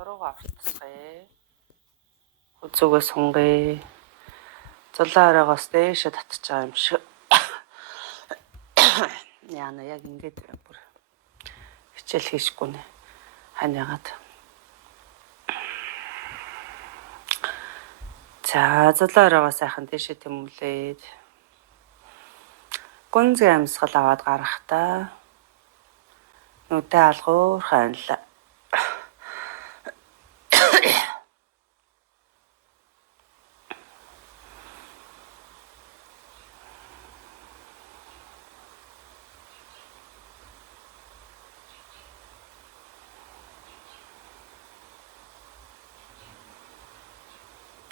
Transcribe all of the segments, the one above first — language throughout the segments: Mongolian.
Нуруугаа авцгаая. Үзүүгээ сунгая. Зулаан оройгоос дээшээ татчих байгаа юм шиг. Яна яг ингэж бүр хичээл хийшгүй нэ. Хань ягаад. За зулаан оройгоо сайхан дээшээ тэмүүлээд гүнзгий амьсгал аваад гарахтаа нүдээ алгуурхан анлаа.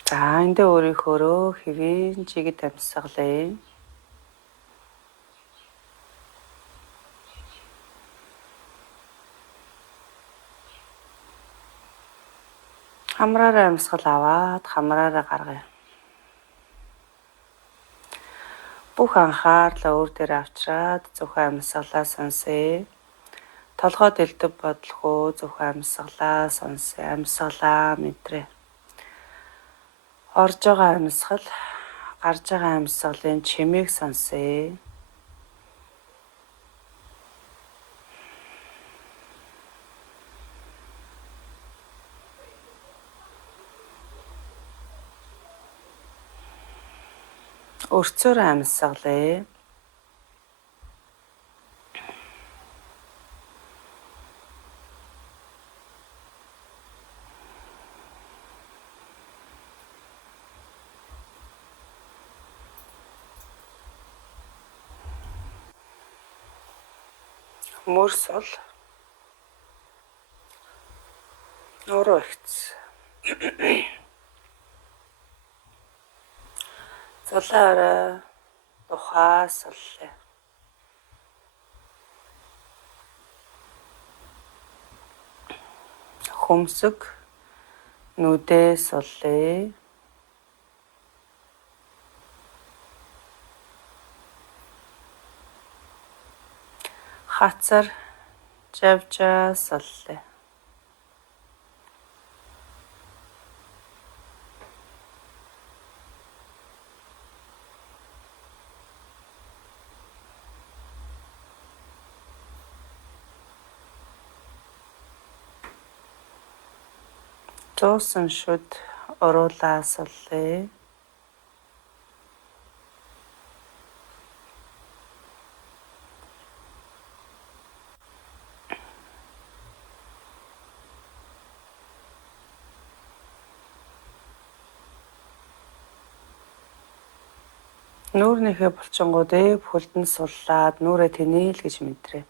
За эндээ өөрийнхөөрөө хэвийн чигэд амьсгалаа. Хамраараа амьсгал аваад хамраараа гаргая. Бүх анхаарлаа өөр дээр авчраад зөвхөн амьсгалаа сонсъё. Толгой дэлдэв бодлохоо зөвхөн амьсгалаа сонсъё. Амьсгалаа мэдрээ. Орж байгаа амьсгал, гарч байгаа амьсгалын чимээг сонсъё. Өрцөөр амьсгалаа. Мөрс бол нуруу ихц. Зулаан орой тухаас оллоо. Хөмсөг нүдээс оллоо. Хацар жавжаас оллоо. Зуусан шүд оруулаас оллоо. Нүүрнийхээ булчингууд бүхэлдэн суллаад нүрээ тэнээл гэж мэдрээ.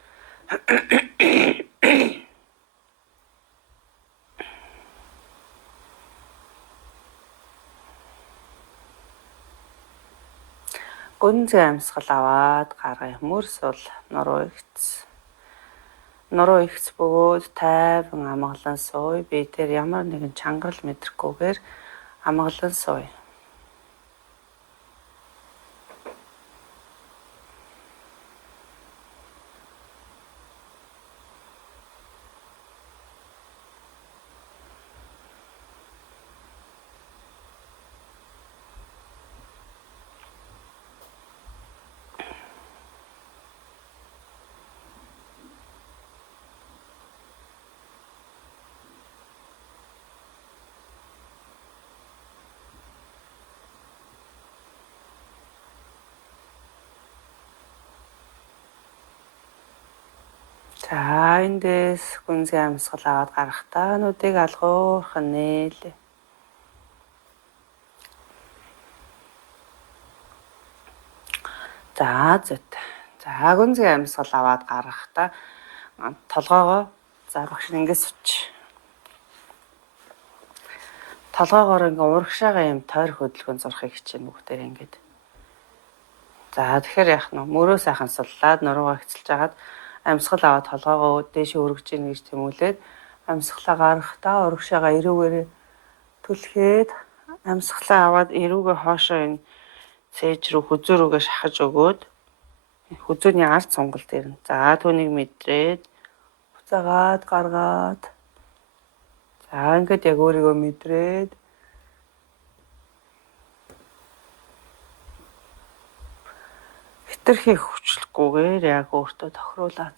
Гүнзгий амьсгал аваад гаргая. Мөрс бол нуруу ихц. Нуруу ихц бөгөөд тайван амгалан сууя. Би тэр ямар нэгэн чангарал мэдрэхгүйгээр амгалан сууя. За эндээс гүнзгий амьсгал аваад гарахтаа нүдийг алгуурхан нээлээ. За зөт. За гүнзгий амьсгал аваад гарахтаа толгоогоо багш ингэж суч. Толгоогоор ингээ урагшаага юм тойр хөдөлгөөн зурхыг хичээнэ бүгдээр ингээд. За тэгэхээр яах нь мөрөө сайхан суллаад нуруугаа хэцэлж хагаад амьсгал аваад толгоогоо дээшээ өргөж ийн гэж тэмүүлээд амьсгалаа гаргахтаа урагшаага эрүүгээр түлхээд амьсгалаа аваад эрүүгээ хоошоо энэ цээж рүү хүзүү рүүгээ шахаж өгөөд хүзүүний ард сунгалд ирнэ. За түүнийг мэдрээд буцаагаад гаргаад За ингээд яг өөрийгөө мэдрээд хитрхи хүчлэхгүйгээр яг өөртөө тохируулаад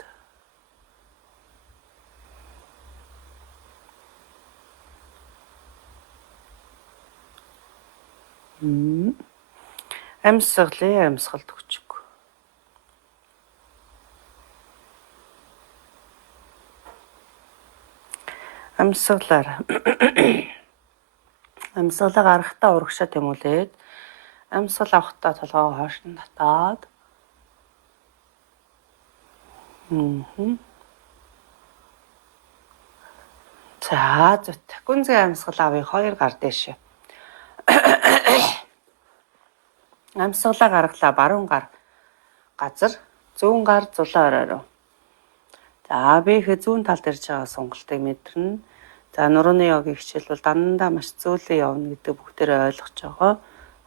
амьсгалд өчөг. Амьсгалаар амьсгалаа гаргахтаа урагшаа тэмүүлээд амьсгал авахтаа толгойгоо хойш нь татаад за зүт гүнзгий амьсгал авъя 2 гар дэше. Амьсгалаа гаргалаа баруун гар газар зүүн гар зулаа оройроо. За би их зүүн талд ирж байгаа сонголтыг мэдэрнэ. За нурууны йогийн хичээл бол дандаа маш зөөлөн явна гэдэг бүгдээрээ ойлгож байгаа.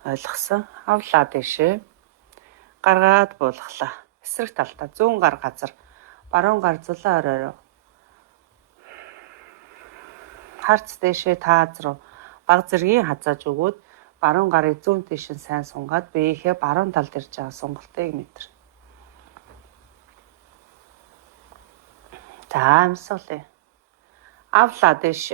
Ойлгосон. Авлаа дэшээ. Гаргаад буулгалаа. Эсрэг талдаа зүүн гар газар баруун гар зулаа оройроо. Харц дэшээ тааз руу баг зэргийн хазааж өгөөд баруун гарыг зүүн тийш нь сайн сунгаад биеийнхээ баруун талд ирж байгаа сонголтыг мэдэрнэ. За амьсгалаа. Авлаа дэш.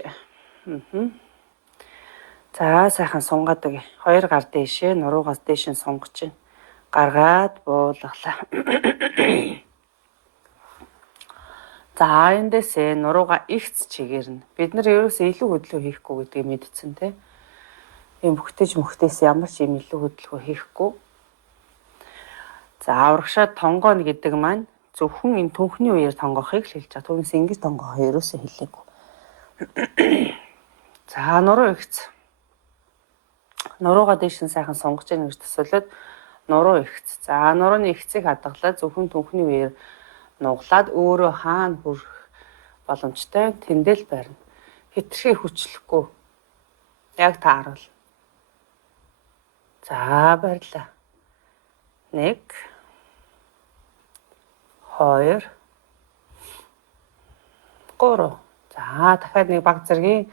За сайхан сунгаад өгье. 2 гар дэшээ нуруугаас дэш нь сунгаж байна. Гаргаад буулгалаа. За эндээсээ нуруугаа ихц чигээрнэ. Бид нар ерөөсөө илүү хөдөлгөөн хийхгүй гэдгийг мэдсэн тий. Ийм бүхтэйс ямар ч юм илүү хөдөлгөөн хийхгүй. За урагшаа тонгооно гэдэг маань зөвхөн энэ түнхний үеэр тонгоохыг л хэлж байгаа. Түүнээс ингэж тонгоохоо ерөөсөө хэлээгүй. За нуруу ихц. Нуруугаа дэш нь сайхан сунгаж яах гэж төсөөлөд нуруу ихц. За нурууны ихцийг хадгалаад зөвхөн түнхний үеэр нуглаад өөрөө хаана хүрэх боломжтой тэндэл барина. Хитрхи хүчлэхгүй. Яг тааруул. За баярлаа. 1 2 3. За дахиад нэг баг зэргийн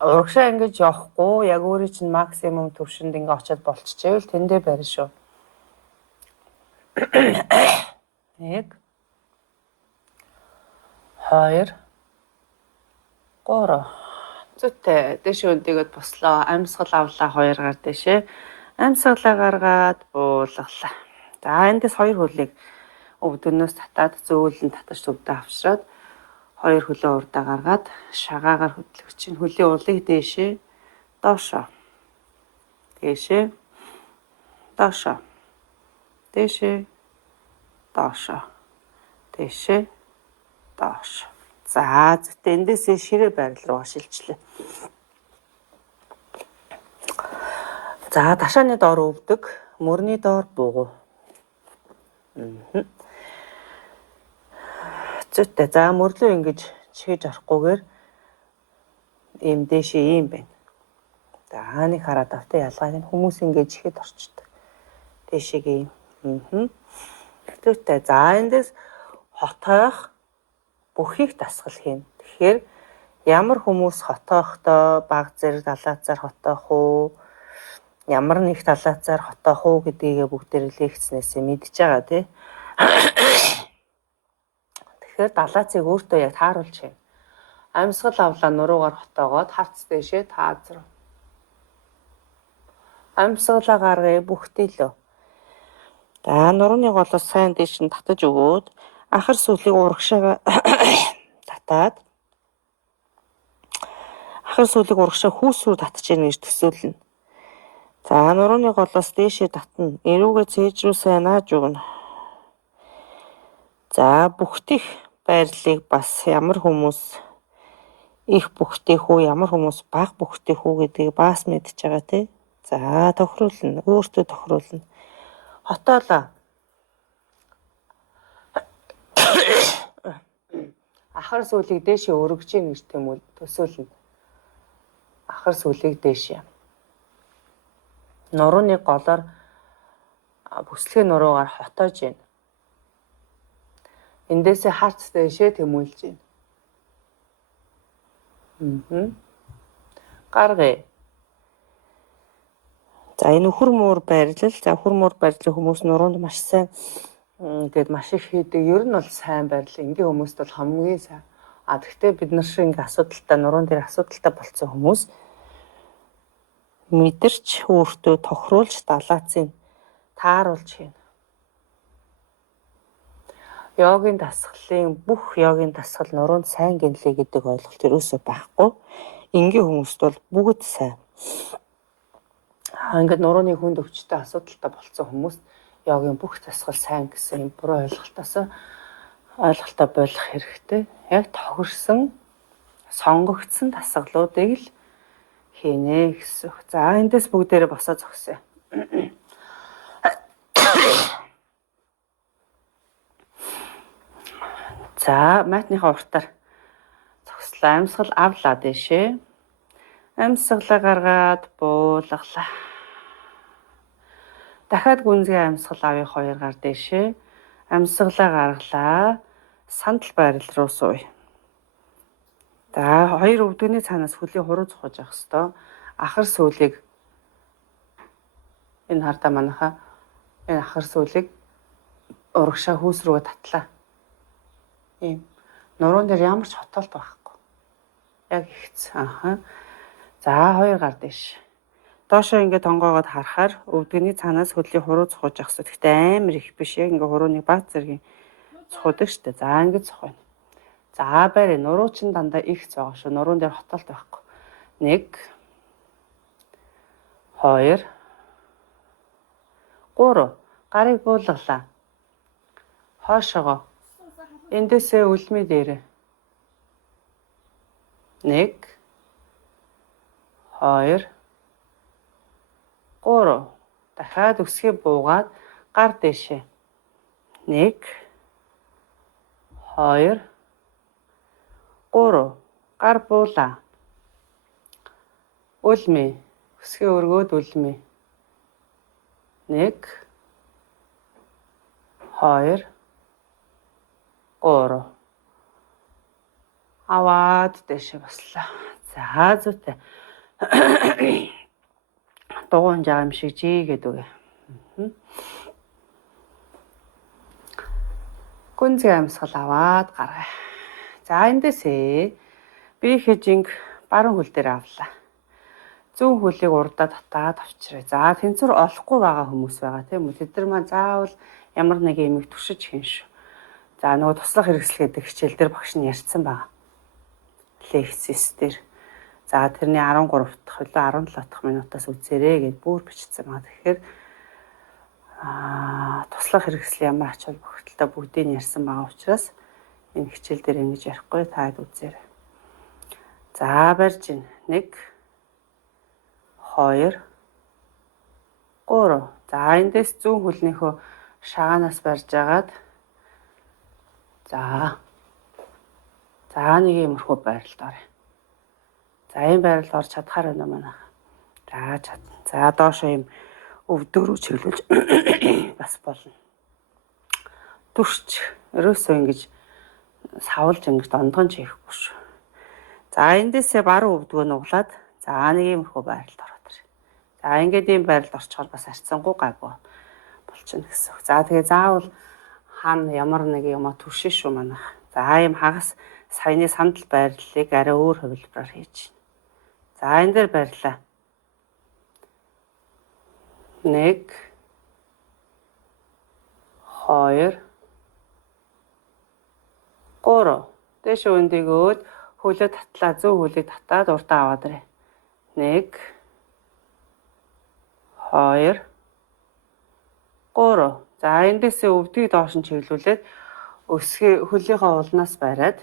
урагшаа ингэж явахгүй яг өөрийн чинь максимум төвшөнд ингэ очиод болчихчихвэл тэндээ барина шүү. 1 2 3. Зүйтэй дэшээ өндөгөд бослоо. Амьсгал авлаа 2 гар дэшээ. Амьсгалаа гаргаад буулгалаа. За эндээс 2 хөлийг өвдөнөөс татаад зөөлөн татаж төвдөө авчраад 2 хөлөө урдаа гаргаад шагаагаар хөдлөгч чинь хөлийн улыг дээшээ доошоо. Дээшээ доошоо. Дээшээ доошоо. Дээшээ доошоо. За зүйтэй эндээсээ ширээ байрал руу шилжлээ. За ташааны доор өвдөг, мөрний доор буугу. Зүйтэй. За мөрлөө ингэж чигэж орохгүйгээр ийм дээшээ ийм байна. За хааныг хараад автаа ялгааг нь хүмүүс ингэж ихэд орчдөг. Дээшээгээ ийм. Зүйтэй. За эндээс хотоох бүхийг дасгал хийн. Тэгэхээр ямар хүмүүс хотоохтой баг зэрэг далаацаар хотоох уу? Ямар нэг талаацаар хотоох уу гэдгийг бүгдээр лекцнээс мэдж байгаа тий. Тэгэхээр далаацыг өөртөө яг тааруулж байна. Амьсгал авлаа нуруугаар хотоогоод харц дэшээ тааз руу. Амьсгалаа гаргая бүхтэлөө. За нурууны голоос сайн дэш нь татаж өгөөд ахар сүлийг урагшаага татаад ахар сүлийг урагшаа хүүс рүү татж яах гэж төсөөлнө. За нурууны голоос дээшээ татна. Эрүүгээ цээж рүү сайн нааж өгнө. За бүхтэх байрлалыг бас ямар хүмүүс их бүхтэх үү, ямар хүмүүс бага бүхтэх үү гэдгийг бас мэдж байгаа тий. За тохируулна. Өөртөө тохируулна. Хотоолаа. Ахар сүлийг дээшээ өргөж ийн гэж төсөөлнө. Ахар сүлийг дээшээ. Нурууны голоор бүслэгийн нуруугаар хотоож байна. Эндээсээ харц дэшээ тэмүүлж байна. Гаргая. За энэ өхөр муур байрлал. За өхөр муур байрлал хүмүүс нуруунд маш сайн тэгээд маш их хийдэг. Ер нь бол сайн байрлал. Энгийн хүмүүст бол хамгийн сайн. Гэхдээ бид нар шиг ингээ асуудалтай нуруунд дээр асуудалтай болцсон хүмүүс мэдэрч өөртөө тохируулж далаацыг тааруулж хийнэ. Йогийн дасгалын бүх йогийн дасгал нуруунд сайн гинлээ гэдэг ойлголт ерөөсөө байхгүй. Энгийн хүмүүст бол бүгд сайн. Ингээд нурууны хүнд өвчтэй асуудалтай болцсон хүмүүс йогийн бүх дасгал сайн гэсэн юм буруу ойлголтоо болох хэрэгтэй. Яг тохирсон, сонгогдсон дасгалуудыг л хийнэ гэсэн. За эндээс бүгдээрээ босоо зогсъё. За маятныхаа уртаар зогслоо. Амьсгал авлаа дэшээ. Амьсгалаа гаргаад буулгалаа. Дахиад гүнзгий амьсгал авъя 2 гар дэшээ. Амьсгалаа гаргалаа. Сандал байрал руу сууя. За 2 өвдөгний цаанаас хөлийн хуруу зохиж явах ёстой. Ахар сүүлийг энэ хардаа манайхаа энэ ахар сүүлийг урагшаа хүйс рүүгээ татлаа. Ийм нуруунд дээр ямар ч хотолт байхгүй. Яг ихц. За 2 гар дэш. Доошоо ингээд тонгоогоод харахаар өвдөгний цаанаас хөлийн хуруу зохиж явах ёстой. Гэхдээ амар их биш. Яг ингээд хурууны бац зэргийн цоходог штэ. За ингээд цохоно. За барь нуруу чин дандаа их байгаа шүү. Нуруун дээр хотолт байхгүй. 1 2 3 гарыг буулгалаа. Хоошоогоо. Эндээсээ үлмий дээрээ. 1 2 3 дахиад өсгий буугаад гар дэшээ. 1 2 3 гар буулаа. Үлмий. Өсгий өргөөд үлмий. 1 2 3 аваад дэшээ баслаа. За зүйтэй. Дугуун жаа юм шиг жигээд үгэ. Гүнзгий амьсгал аваад гаргая. За эндээсээ би хижинг баруун хөл дээр авлаа. Зүүн хөлийг урдаа татаад авчираа. За тэнцвэр олохгүй байгаа хүмүүс байгаа тийм үү? Тэд нар маань заавал ямар нэг юмыг туршиж хийн шүү. За нөгөө туслах хэрэгсэл гэдэг хичээл дээр багш нь ярьсан байгаа. Лекцэс дээр. За тэрний 13 дахь хөлөө 17 дахь минутаас үзээрэй гэд бүр бичсэн байгаа. Тэгэхээр туслах хэрэгсэл ямар ач холбогдолтой бүгдийг нь ярьсан байгаа учраас энэ хичээл дээр ингэж ярихгүй таад үзээрэй. За барьж гин 1 2 3. За эндээс зүүн хөлнийхөө шагаанаас барьж агаад за нэг иймэрхүү байралд орё. За энэ байралд орж чадхаар байна манайх. За чадна. За доошоо юм өвдөө рүү чиглүүлж бас болно. Төрч ерөөсөө ингэж савлж ингэж дондгон чихгүй шүү. За эндээсээ баруун өвдгөө нуглаад за нэг иймэрхүү байралд ороод ир. За ингээд ийм байралд орчхоор бас арцсангүй гайгүй болчихно гэсэн. За тэгээ заавал хаана ямар нэг юм төршин шүү манайх. За ийм хагас саяны сандал байрлалыг арай өөр хувилбараар хийж байна. За энэ дээр байрлаа. 1 2 3 дэш өндөгөөд хөлөө татлаа зүүн хөлийг татаад урдаа аваад ирээ. 1 2 3 за эндээсээ өвдгийг доош нь чиглүүлээд өсгий хөлийнхөө улнаас бариад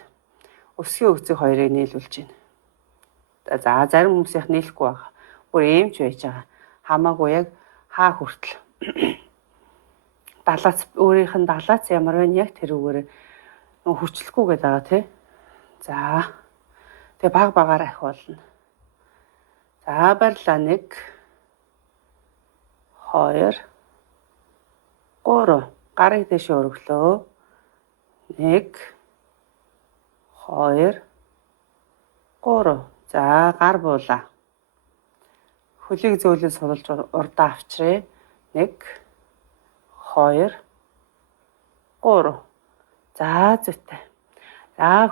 өсгий өгцөг хоёрыг нийлүүлж байна. За зарим хүмүүсийнх нийлэхгүй байгаа. Бүр ийм ч байж байгаа. Хамаагүй яг хаа хүртэл далаац өөрийнх нь далаац ямар вэ яг тэр үгээр хүчлэхгүй гээд байгаа тий. За тэгээ баг багаар ахиулна. За барьлаа 1 2 3 гарыг дэше өргөлөө. 1 2 3. За гар буулаа. Хөлийг зөөлөн сулж урдаа авчрээ. 1 2 3. За зүйтэй. За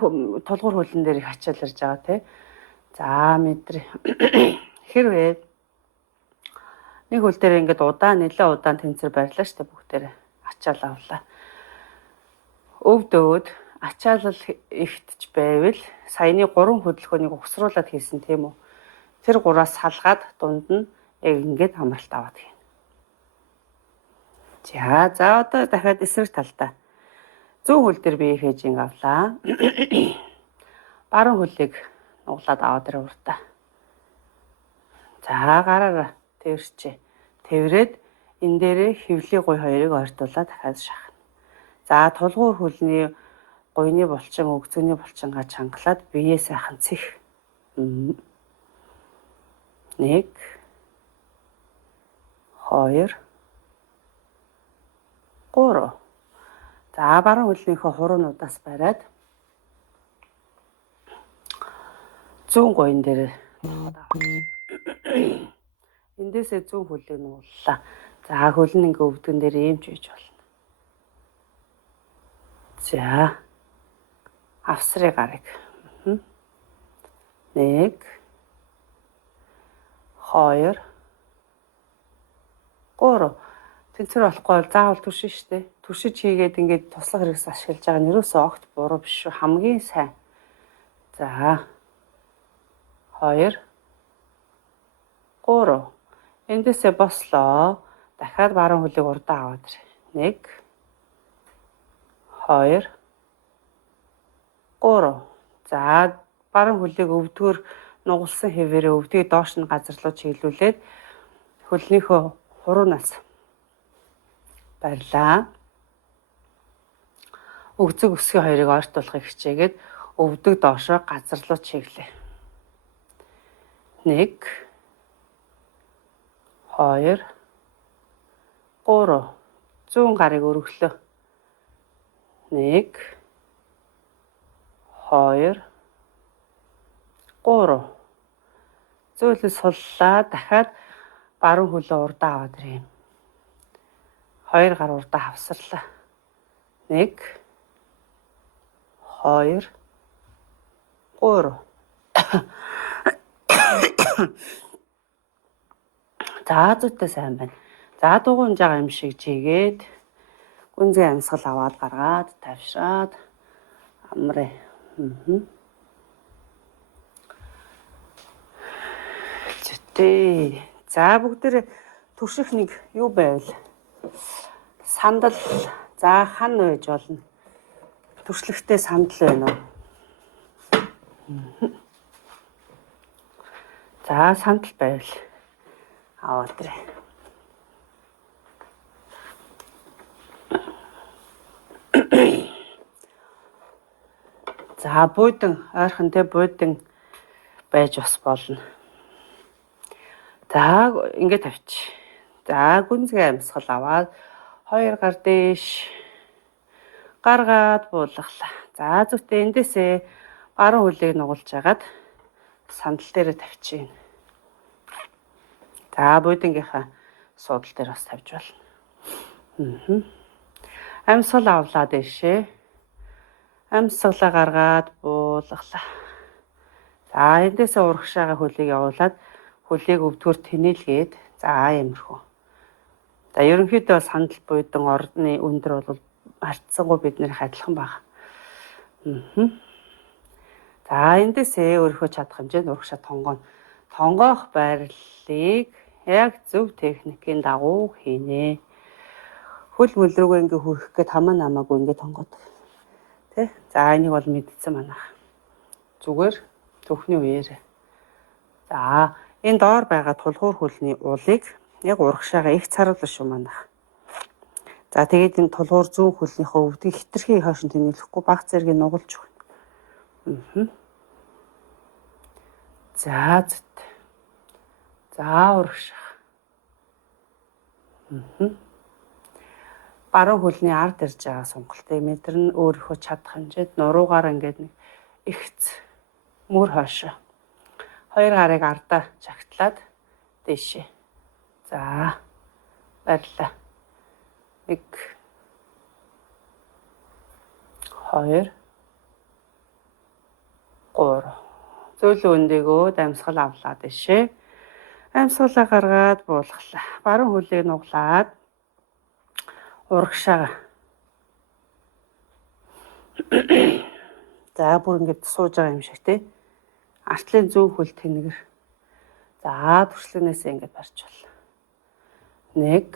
тулгуур хөлн дээр их ачаал ирж байгаа тий. За мэдрээ. Хэрвээ нэг хөл дээр ингээд нэлээд удаан тэнцэр барьлаа штэ бүгдээрээ ачаал авлаа. Өвд өвд ачаалал ихтж байвал саяны 3 хөдөлгөөнийг угсруулад хийсэн тийм үү? Тэр 3-аас салгаад дунд нь яг ингээд хамралт аваад хийнэ. За одоо дахиад эсрэг талдаа. Зүүн хөл дээр би хээжинг авлаа. Баруун хөлийг нуглаад аваад ирээ уртаа. За гараараа тэрчээ. Тэврээд энэ дээрээ хөвлийн гуй хоёрыг ойртуулаад дахиад шахна. За тулгуур хөлний гуйны булчин өгзөний булчингаа чангалаад биеэ сайхан цэх. 1 2 3. За баруун хөлнийхөө хуруунуудаас бариад зүүн гуйн дээр эндээсээ зүүн хөлийг нууллаа. За хөл нь ингээ өвдгөн дээр иймж үйж болно. За авсрын гарыг. 1 2 3. Тэнцэр болохгүй бол заавал түшин штэ. Түшиж хийгээд ингээд туслах хэрэгс ашиглаж байгаа нь ерөөсөө огт буруу биш шүү. Хамгийн сайн. За 2 3. Эндээсээ бослоо. Дахиад баруун хөлийг урдаа аваад ирээ. 1 2 3. За баруун хөлийг өвдгөр нугалсан хэвээрээ өвдгийг доош нь газар руу чиглүүлээд хөлнийхөө хуруунаас барьлаа. Өгзөг өсгий хоёрыг ойртуулахыг хичээгээд өвдөг доошоо газар руу чиглэе. 1 2 3. Зүүн гарыг өргөлөө. 1 2 3. Зөөлөн суллаа. Дахиад баруун хөлөө урдаа аваад ирээ. 2 гар урдаа хавсарлаа. 1 2 3. За зүйтэй сайн байна. За дугуйж байгаа юм шиг чигээд гүнзгий амьсгал аваад гаргаад тавшраад амраа. Зүйтэй. За бүгдээ турших нэг юу байвал сандал. За хан байж болно. Туршлахтай сандал байна уу? За сандал байвал аваад ирээ. За буудан ойрхон тэ буудан байж бас болно. За ингээд тавьчих. За гүнзгий амьсгал аваад 2 гар дээш гаргаад буулгалаа. За зүгтээ эндээсээ баруун хөлийг нугалж агаад сандал дээр тавьчихъя. За буудингийнхаа суудал дээр бас тавьж болно. Амьсгал авлаа дэшээ. Амьсгалаа гаргаад буулгалаа. За эндээсээ урагшаага хөлийг явуулаад хөлийг өвдгөр тэнэлгээд за иймэрхүү. За ерөнхийдөө сандал буудан орны өндөр бол харьцангуй биднэрх адилхан баг. За эндээсээ өөрийнхөө чадах хэмжээнд урагшаа тонгоох байрлалыг яг зөв техникийн дагуу хийнэ. Хөл мөл рүүгээ ингээ хүрэх гээд хамаа намаагүй ингээ тонгоодог. Тэ? За энийг бол мэдсэн манайх. Зүгээр түүхний үеэр. За энэ доор байгаа тулгуур хөлний уулыг яг урагшаага их царуулна шүү манайх. За тэгээд энэ тулгуур зүүн хөлнийхөө өвдгийг хитрхи хойш нь тэнэлэхгүй баг зэргийг нугалж өгнө. За зүт. За урагшаах. Баруун хөлний ард ирж байгаа сонголтыг мэдэрнэ. Өөрийнхөө чадах хэмжээнд нуруугаар ингээд нэг ихц мөр хойшоо. Хоёр гарыг ардаа чагтлаад дээшээ. За баярлалаа. 1 2 3. Зөөлөн өндөөгөө амьсгал авлаа дээшээ. Амьсгалаа гаргаад буулгалаа. Баруун хөлийг нуглаад урагшаа. За бүр ингэж сууж байгаа юм шиг тий. Артлын зүүн хөл тэнгэр. За туршлагынээсээ ингэж барьчвал. 1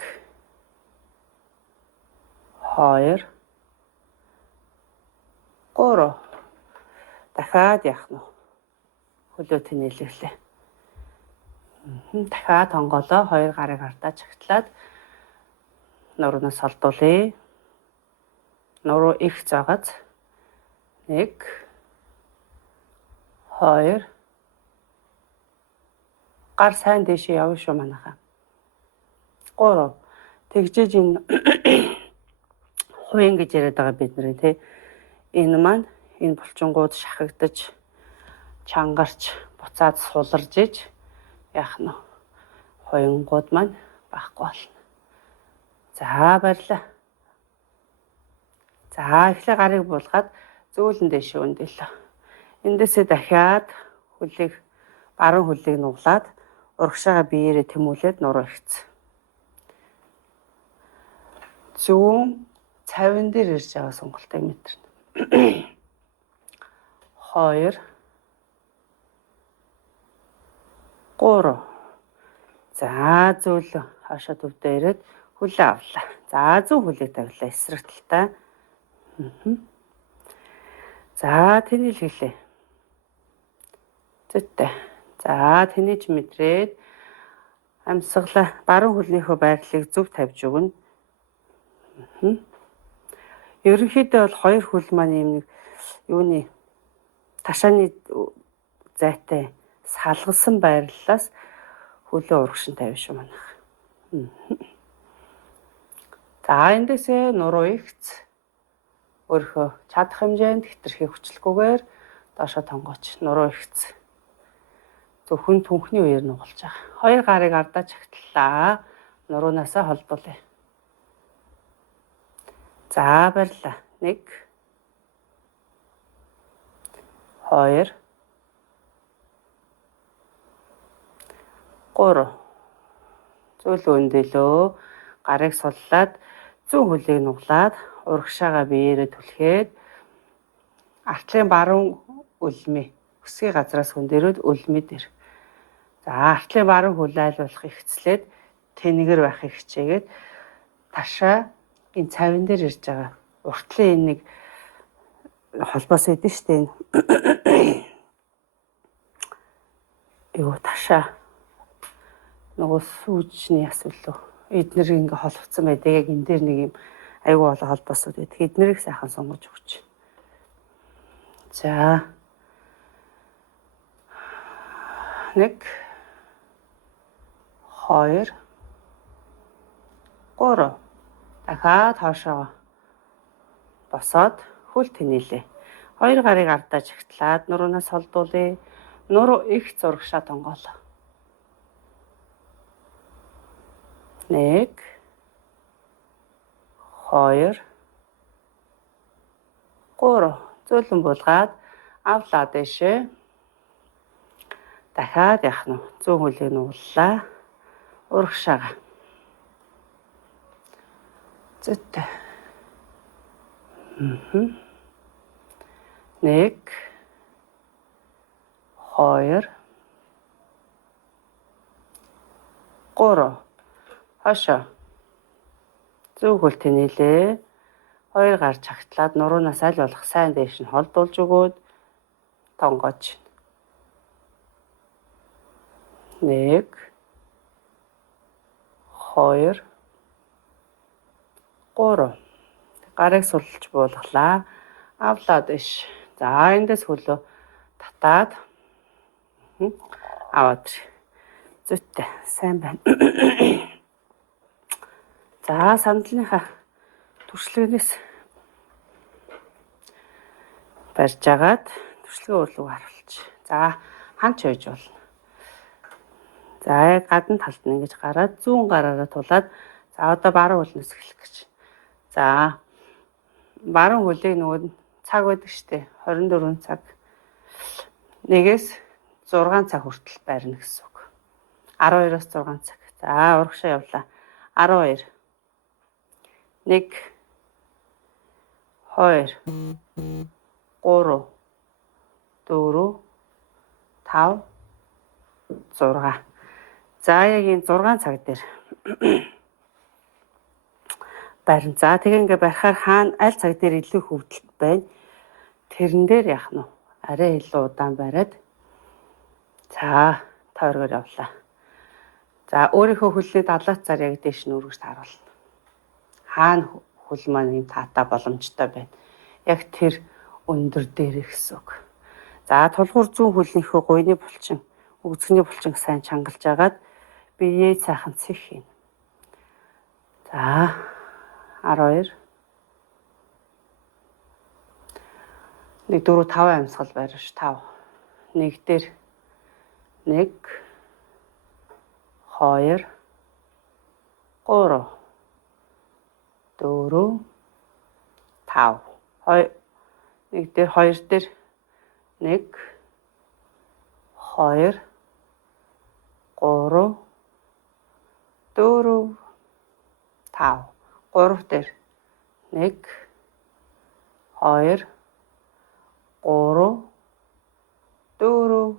2 3. Дахиад яах нь вэ? Хөлөө тэнэлэглээ. Дахиад хонгоолоо хоёр гарыг ардаа чагтлаад нуруунаас холдуулъя. Нуруу их заагаз. 1 2 гар сайн дээшээ явна шүү манайхаа. 3. Тэгжээж энэ хуян гэж яриад байгаа бид нэр тий. Энэ маань энэ булчингууд шахагдаж чангарч буцаад суларж иж яах нь хуянгууд маань байхгүй болно. За баярлалаа. За эхлээ гарыг буулгаад зөөлөн дэше өндөлөө. Эндээсээ дахиад хөлийг баруун хөлийг нуглаад урагшаага биеэрээ тэмүүлээд нуруу ихц. Зүүн цавин дээр ирж байгаа сонголтыг мэдэрнэ. 2 3. За зөөлөн хаашаа төвдөө ирээд хөлөө авлаа. За зүүн хөлийг тавилаа эсрэг талтай. За тэнийг хэлээ. Зүйтэй. За тэнийг мэдрээд амьсгалаа баруун хөлнийхөө байрлалыг зөв тавьж өгнө. Ерөнхийдөө бол хоёр хөл маань юм нэг юуны ташааны зайтай салгасан байрлалаас хөлөө урагшин тавина шүү манайх. За эндээсээ нуруу ихц. Өөрийнхөө чадах хэмжээнд хэтэрхий хүчлэггүйгээр доошоо тонгооч. Нуруу ихц. Зөвхөн түнхний үеэр нугалж байгаа. Хоёр гарыг ардаа чагтлаа. Нуруунаасаа холдуулъя. За баярлалаа. 1 2 3. Зөөлөн өндөлөө. Гарыг суллаад зүүн хөлийг нуглаад урагшаага биеэрээ түлхээд артлын баруун үлмээ өсгий газраас хөндөрөөд үлмээ дээр. За артлын баруун хөл айл болох ихцлээд тэнгэр байхыг хичээгээд ташаа энэ цавин дээр ирж байгаа. Уртлын энэ нэг холбоос өгдөн штэ энэ. Юу ташаа нөгөө сүүжний асуулуу. Эднэр ингээ холбоцсон байдаг. Яг энэ дээр нэг юм айгүй олон холбоосууд байдаг. Эднэрийг сайхан сонгож өгч. За 1 2 3. Дахиад хоошоо босоод хөл тэнэлээ. Хоёр гарыг ардаа чагтлаад нуруунаас холдуулъя. Нуруу их зурагшаа тонгоолоо. 1 2 3. Зөөлөн буулгаад авлаа дэшээ. Дахиад яах нь зүүн хөлийг нуглаа. Урагшаага. Зүйтэй. 1 2 3. Хашаа. Зүүн хөл тэнэлээ. Хоёр гар чагтлаад нуруунаас аль болох сайн дээш нь холдуулж өгөөд тонгооч. 1 2 3. Гарыг сулж буулгалаа. Авлаа дэш. За эндээс хөлөө татаад аваад. Зүйтэй. Сайн байна. За сандлынхаа туршлагынээс барьж агаад туршлагын урлагийг харуулж. За ханч байж болно. За гадна талд нь ингэж гараад зүүн гараараа тулаад за одоо баруун хөлнөөс эхлэх гэж. За баруун хөлийг нөгөө цаг байдаг штэ 24 цаг. 1-ээс 6 цаг хүртэл байрна гэсэн үг. 12-оос 6 цаг. За урагшаа явлаа. 12 1 2 3 4 5 6. За яг энэ 6 цаг дээр барин. За тэгээ ингээ барихаар хаана аль цаг дээр илүү хөвдөлт байна. Тэрэн дээр яах нь вэ? Арай илүү удаан бариад. За тойргоор явлаа. За өөрийнхөө хөлний далайцаар яг дээш нь үргэлж харуулна. Хаана хөл маань юм таатай боломжтой байна. Яг тэр өндөр дээр гэсэн үг. За тулгуур зүүн хөлнийхөө гойны булчин, өгзгний булчин сайн чангалж агаад биеэ сайхан цэх хийн. За 12 1 4 5 амьсгал барьж 5 1 дээр 1 2 3 4 5 1 дээр 2 дээр 1 2 3 4 5 3 дээр 1 2 3 4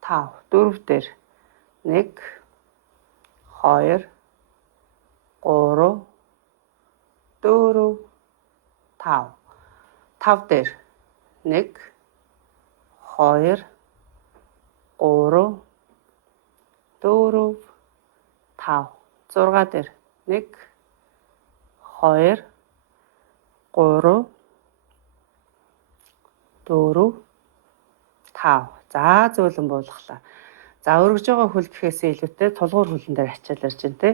5 4 дээр 1 2 3 4 5 5 дээр 1 2 3 4 5 6 дээр 1 2 3 4 5. За зөөлөн буулгалаа. За өргөж байгаа хөл гэхээс илүүтэй тулгуур хөлн дээр ачаал ирж байна те.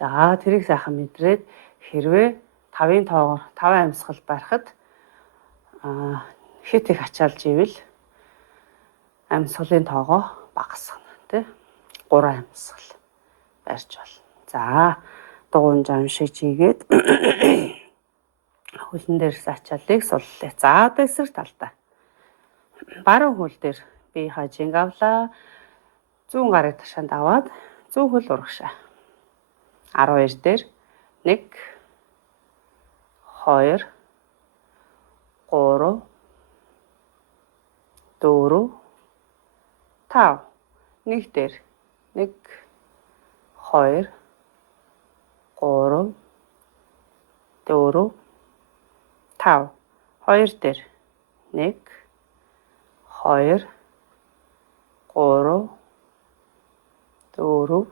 За тэрийг сайхан мэдрээд хэрвээ 5-ын тоогоор 5 амьсгал барихад хит их ачаалж ивэл амьсгалын тоогоо багасгана тий 3 амьсгал барьж болно. За дугуйн зам шиг чигээд хөлн дээрс ачаалыг суллаа. За одоо эсрэг талдаа баруун хөл дээр би хажинг авлаа. Зүүн гарыг ташаанд аваад зүүн хөл урагшаа. 12 дээр 1 2 3 4 5 1 дээр 1 2 3 4 5 2 дээр 1 2 3 4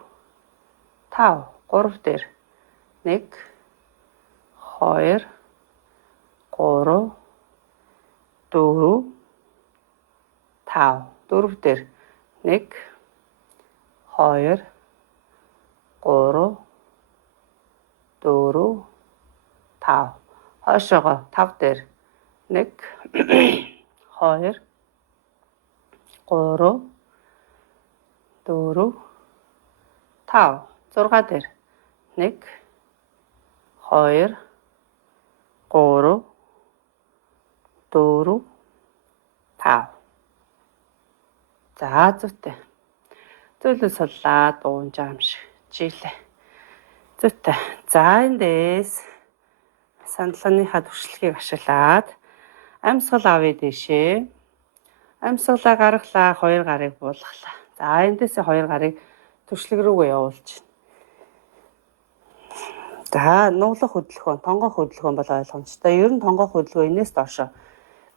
5 3 дээр 1 2 3 4 5 4 дээр 1 2 3 4 5 хойшоогоо 5 дээр 1 2 3 4 5 6 дээр 1 2 3 4 5. За зүйтэй. Зөөлөн суллаа дуун жаам шиг жилээ. Зүйтэй. За эндээс сандлааныхаа туршлагыг ашиглаад амьсгал авъя дэшээ. Амьсгалаа гаргалаа, 2 гарыг буулгалаа. За эндээс 2 гарыг туршлаг руугаа явуулж. За нуглах хөдөлгөөн, тонгох хөдөлгөөн бол ойлгомжтой. Ер нь тонгох хөдөлгөөн энэс доошо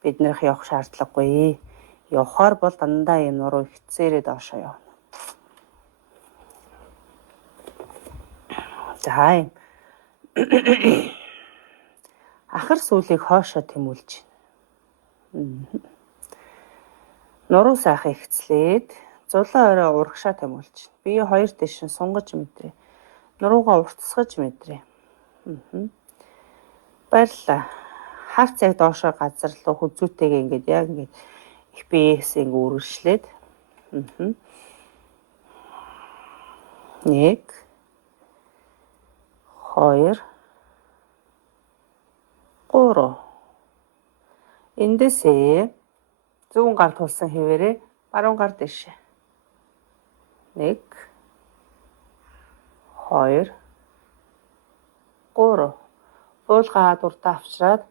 биднийх явах шаардлагагүй. Явахаар бол дандаа юм нуруу ихцээрээ доошо явна. За ахар сүүлийг хоошоо тэмүүлж байна. Нуруу сайхан ихцлээд зулаа орой урагшаа тэмүүлж байна. Бие хоёр дэш нь сунгаж мэдрээ. Нуруугаа уртсгаж мэдрээ. Баярлалаа. Харц яг доошоо газар руу хүзүүтэйгээ ингээд яг ингээд их биеэсээ үргэлжлээд 1 2 3. Эндээсээ зүүн гар тулсан хэвээрээ баруун гар дэше. 1 2 3. Буулгаа дуртай авчраад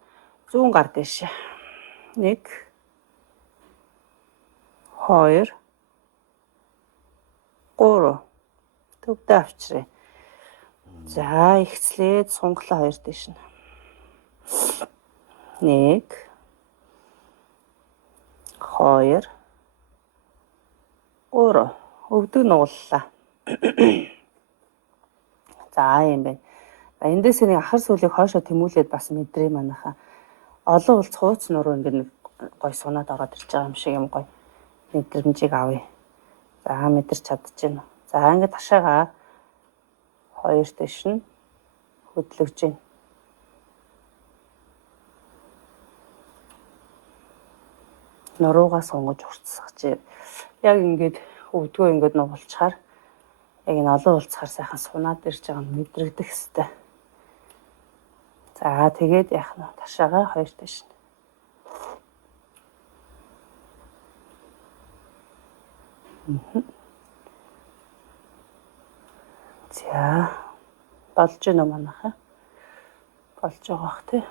зүүн гар дэше. 1 2 3. Төвдөө авчраа. За ихцлээд сунглаа 2 дэш нь. 1 2 3. Өвдөг нугаллаа. За юм байна. Эндээс нэг ахар сүлийг хоошо тэмүүлээд бас мэдрээ манайхаа. Олон улц хууц нуруу ингэ нэг гой сунаад ороод ирж байгаа юм шиг юм гой. Мэдрэмжийг авъя. За мэдэрч чадчихэв. За ингэ ташаага 2 дэш нь хөдлөж байна. Нуруугаа сонгож уртсгаж. Яг ингээд өвдгөө ингээд нугалчаар яг энэ олон улцаар сайхан сунаад ирж байгаа нь мэдрэгдэх хэвээр. За тэгээд яах нь ташаага 2 дэш. За болж гэнэ манайхаа. Болж байгаа бах тий.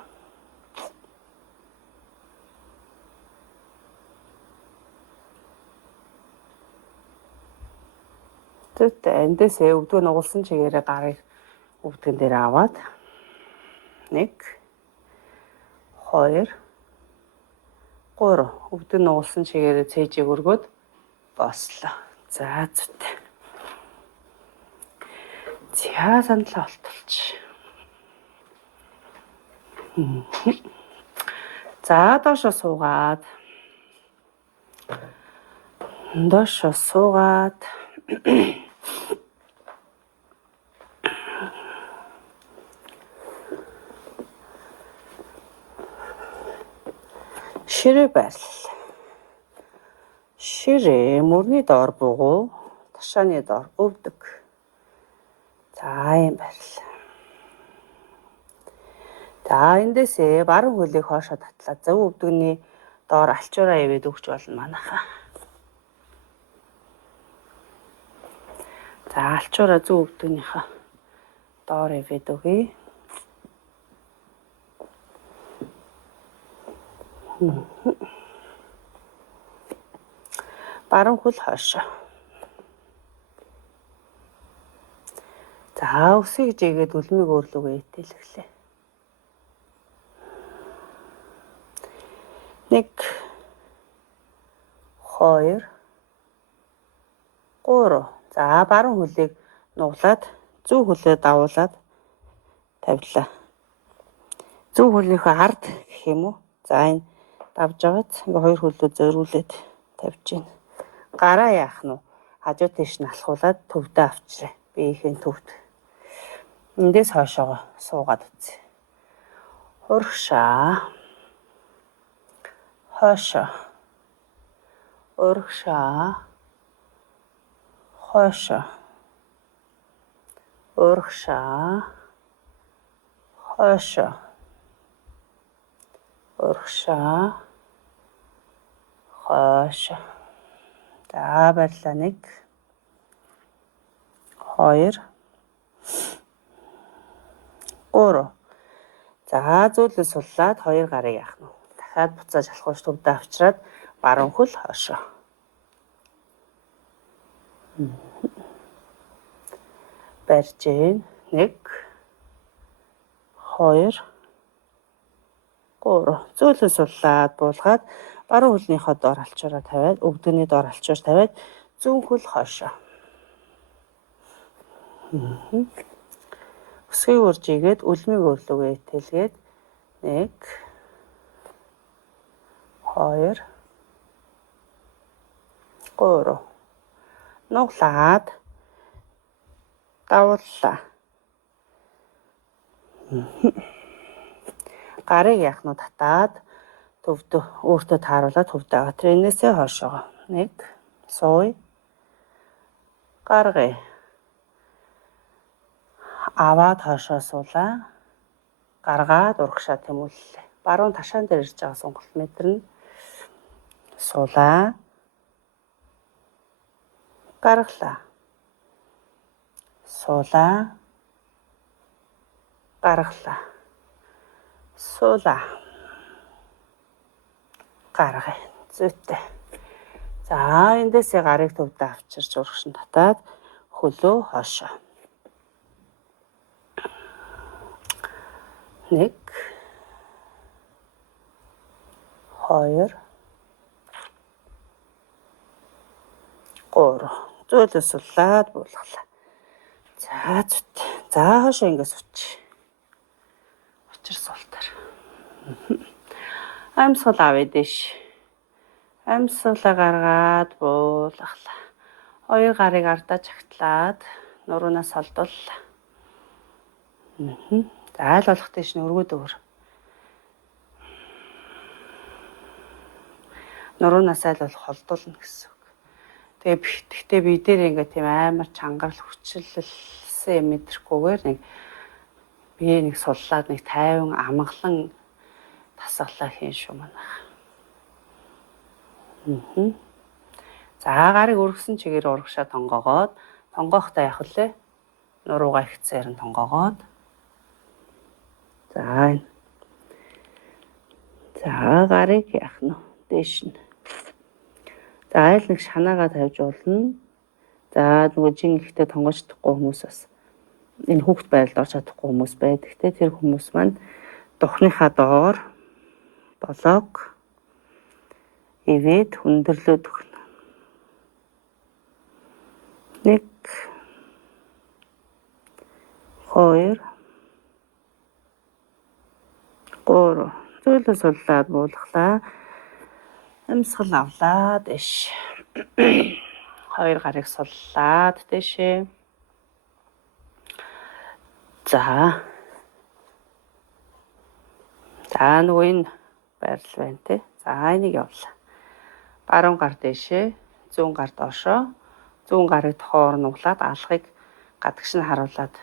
Эндээсээ өвдгөө нугалсан чигээрээ гарыг өвдгөн дээр аваад 1 2 3. Өвдгөн нугалсан чигээрээ цээжийг өргөөд бослоо. За зүтэй. За сандлаа олтолч. За доошо суугаад. Доошо суугаад. Ширээ байрлал. Ширээ мөрний доор бугуу, ташааны доор өвдөг. За юм байрлал. За эндээсээ баруун хөлийг хоошо татлаа. Зөв өвдөгний доор алчуураа ивээд өгч болно манайхаа. За алчуураа зөв өвдөгнийхээ доор ивээд өгье. Баруун хөл хоошо. За өсөж игээд үлмиг өөрлөгөө итэлглээ. 1 2 3. За баруун хөлийг нуглаад зөв хөлөө давуулаад тавилаа. Зөв хөлнийхөө ард гэх юм уу? За энэ давж агаад ингээ хоёр хөлөө зөөрүүлээд тавьж гин. Гараа яах нь вэ? Хажуу тийш нь алхуулаад төвдөө авчраа. Биеийн төвд. Эндээс хойшоо суугаад үзье. Урагшаа. Хойшоо. Урагшаа. Хойшоо. Урагшаа. Хойшоо. Урагшаа. Хойшоо. За баярлалаа. 1 2 3. За зүйлээ суллаад 2 гарыг яах нь. Дахиад буцааж алхууш төвдөө авчраад баруун хөл хойшоо. Барьж гин. 1 2 3. Зүйлээ суллаад буулгаад баруун хөлнийхөө доор алчуураа тавиад өвдөгний доор алчуур тавиад зүүн хөл хойшоо. Өсгий урж игээд үлмиг өөрлөгөө итэлгээд 1 2 3. Нуглаад давууллаа. Гарыг яах нь татаад төвдөө өөртөө тааруулаад төвдөө аваа. Тэр энээсээ хойшоо 1 сууя. Гаргая. Аваад хойшоо суулаа. Гаргаад урагшаа тэмүүллээ. Баруун ташаан дээр ирж байгаа сонголт мэдэрнэ. Суулаа. Гаргалаа. Суулаа. Гаргалаа. Суулаа. Гаргая. Зүйтэй. За эндээсээ гарыг төвдөө авчирч урагшин татаад хөлөө хойшоо. 1 2 3 зөөлөө суллаад буулгалаа. За зүйтэй. За хойшоо ингээс уч. Учир суултаар. Амьсгал авъя дэш. Амьсгалаа гаргаад буулгалаа. 2 гарыг ардаж агтлаад нуруунаас холдууллаа. За аль болох дэш нь өргөд өөр. Нуруунаас аль болох холдуулна гэсэн үг. Тэгээ бихтгэхдээ би дээр ингээд тийм амар чангарал хүчлэлсэн юм мэдрэхгүйгээр нэг суллаад нэг тайван амгалан тасгалаа хийн шүү манайх. За гарыг өргөсөн чигээр урагшаа тонгоогоод тонгоохтой явах лээ. Нуруугаа ихцээр нь тонгоогоод. За гарыг яах нь дээш нь. За айл нэг шанаагаа тавьж болно. За нөгөө жин ихтэй тонгож чадахгүй хүмүүс бас энэ хүүхд байдалд орж чадахгүй хүмүүс байдаг те. Тэр хүмүүс маань духныхаа доор болог ивэд хүндрэлүүд өгнө. 1 2 3 зөөлөө суллаад буулгалаа. Амьсгал авлаа дэш. 2 гарыг суллаад дэшээ. За нөгөө энэ байрлал байна те. За энийг явуулаа. Баруун гар дэшээ, зүүн гар доошоо. Зүүн гарыг тохоор нуглаад алгыг гадагш нь харуулад.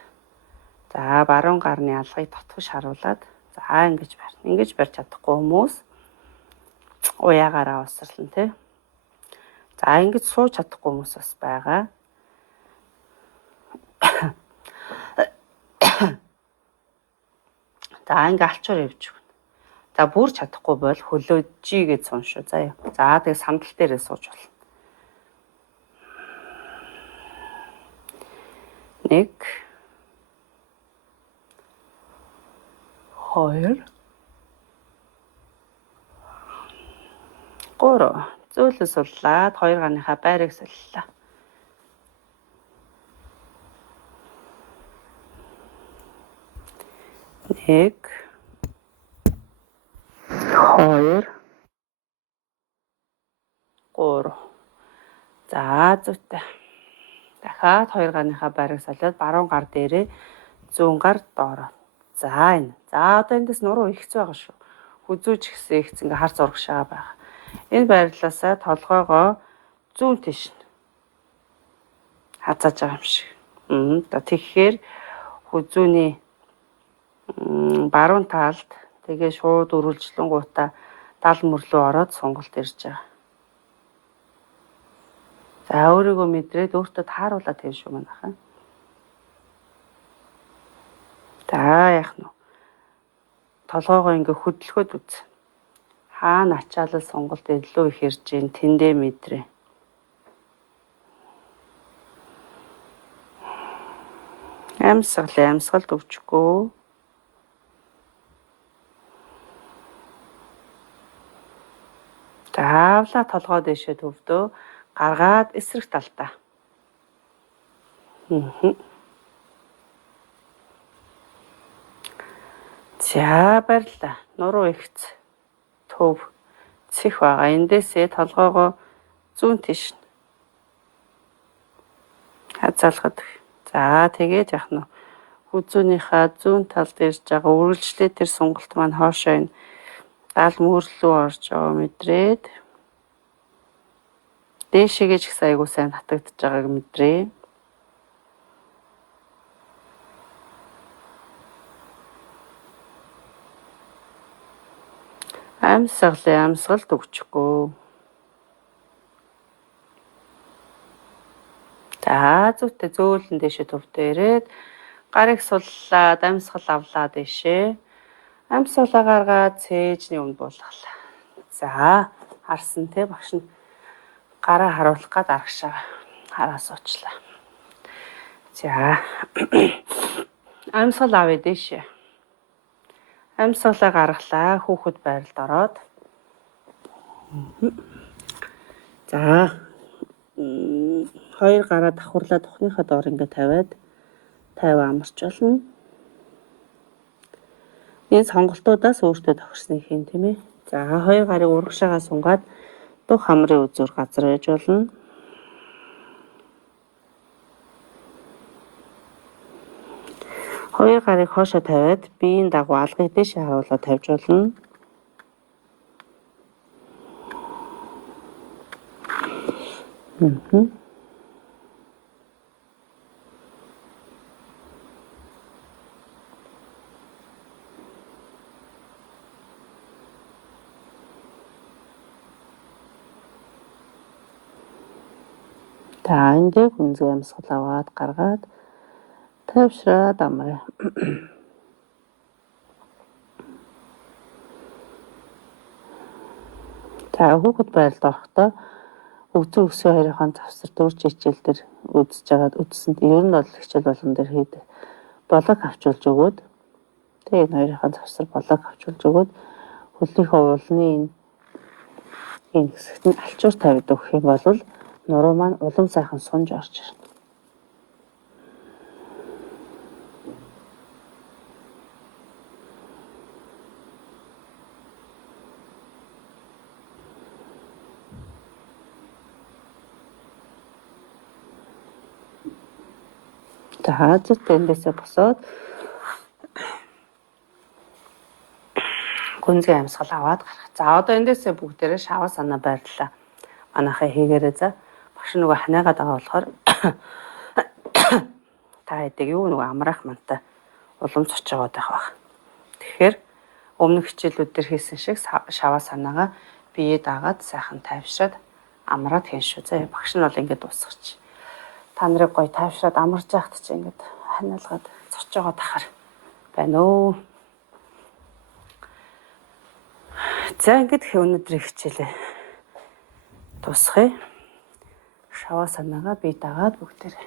За баруун гарны алгыг дотгош харуулад. За ингэж барьна. Ингэж барьж чадахгүй хүмүүс уяагаараа усарлана те. За ингэж сууж чадахгүй хүмүүс бас байгаа. За ингэ алчуур явж өгнө. За бүр чадахгүй бол хөлөө G гэж суун шүү. За тэгээ сандал дээрээ сууж болно. 1 2 3 зөөлөө суллаад 2 гарныхаа байрыг солилоо. 1 2 3 За зүйтэй. Дахиад 2 гарныхаа байрыг солиод баруун гар дээрээ зүүн гар доороо. За энэ. За одоо эндээс нуруу ихц байгаа шүү. Хүзүүч гэсэн ихц ингээ хар зурагшаа байгаа. Энэ байрлалаасаа толгоогоо зүүн тийш хазааж байгаа юм шиг. Тэгэхээр хүзүүний баруун талд тэгээ шууд үргэлжлэнгуудаа дал мөрлөө ороод сонголт ирж байгаа. За өөрийгөө мэдрээд өөртөө тааруулаад тавь шүү манайхаа. За яах нь толгоогоо ингээ хөдөлгөөд үз. Хаана ачаалал сонголт илүү их ирж гин тэндээ мэдрээ. Амьсгалд өвчгөө. Заавлаа толгой дэшээ төвдөө гаргаад эсрэг талтаа. За баярлалаа. Нуруу ихц төв цэх байгаа. Эндээсээ толгоогоо зүүн тийш хазаалгаад. За тэгээд яах нь хүзүүнийхээ зүүн талд ирж байгаа үргэлжлээ тэр сонголт маань хоошоо энэ Гал мөрлөө орж байгаа мэдрээд дээшээгээ ч их айгуу сайн татагдж байгааг мэдрээ. Амьсгалд өгчихгүй. За зүйтэй зөөлөн дэшээ төвдөө ирээд гарыг суллаад амьсгал авлаа дэшээ. Амьсгалаа гаргаад цээжний өмнө буулгалаа. За харсан те багш нь гараа харуулах гээд арагшаа хараа суучлаа. За амьсгал авъя дэшээ. Амьсгалаа гаргалаа. Хүүхэд байралд ороод. За хоёр гараа давхарлаа тухныхаа доор ингээд тавиад 50 амарч болно. Энэ сонголтуудаас өөртөө тохирсныг хийн тийм ээ. За хоёр гарыг урагшаагаа сунгаад дух хамрын үзүүр газар байж болно. Хоёр гарыг хоошоо тавиад биеийн дагуу алгыг дэше харуулаад тавьж болно. За ингээд гүнзгий амьсгал аваад гаргаад тавьшраад амраа. За хүүхэд байралд орохдоо өгзөө өсвөө хоёрын завсар дүүрч хичээл дээр үзэж байгаад үзсэнд ер нь бол хичээл болгон дээр хийдэг. Болог авчулж өгөөд тэгээ энэ хоёрын завсар болог авчулж өгөөд хөлнийхөө уулны энэ хэсэгт нь алчуур тавьд өгөх юм бол нуруу маань улам сайхан сунж орж ирнэ. За зүйтэй эндээсээ босоод гүнзгий амьсгал аваад гарах. За одоо эндээсээ бүгдээрээ шаваа санаа байрлаа. Манайхаа хийгээрээ за багш нөгөө ханаагаад байгаа болохоор та хэдэг юу нөгөө амраах мантай улам цочоогоод байх баг. Тэгэхээр өмнөх хичээлүүд дээр хийсэн шиг шаваа санаагаа бие даагаад сайхан тайвшраад амраад хийн шүү. За багш нь бол ингээд дуусгач. Та нарыг гоё тайвшраад амарч яахт чи ингээд ханиалгаад цочоогоод ахаар байна уу. За ингээд өнөөдрийн хичээлээ дуусгая. Шаваа санаагаа бие даагаад бүгдээрээ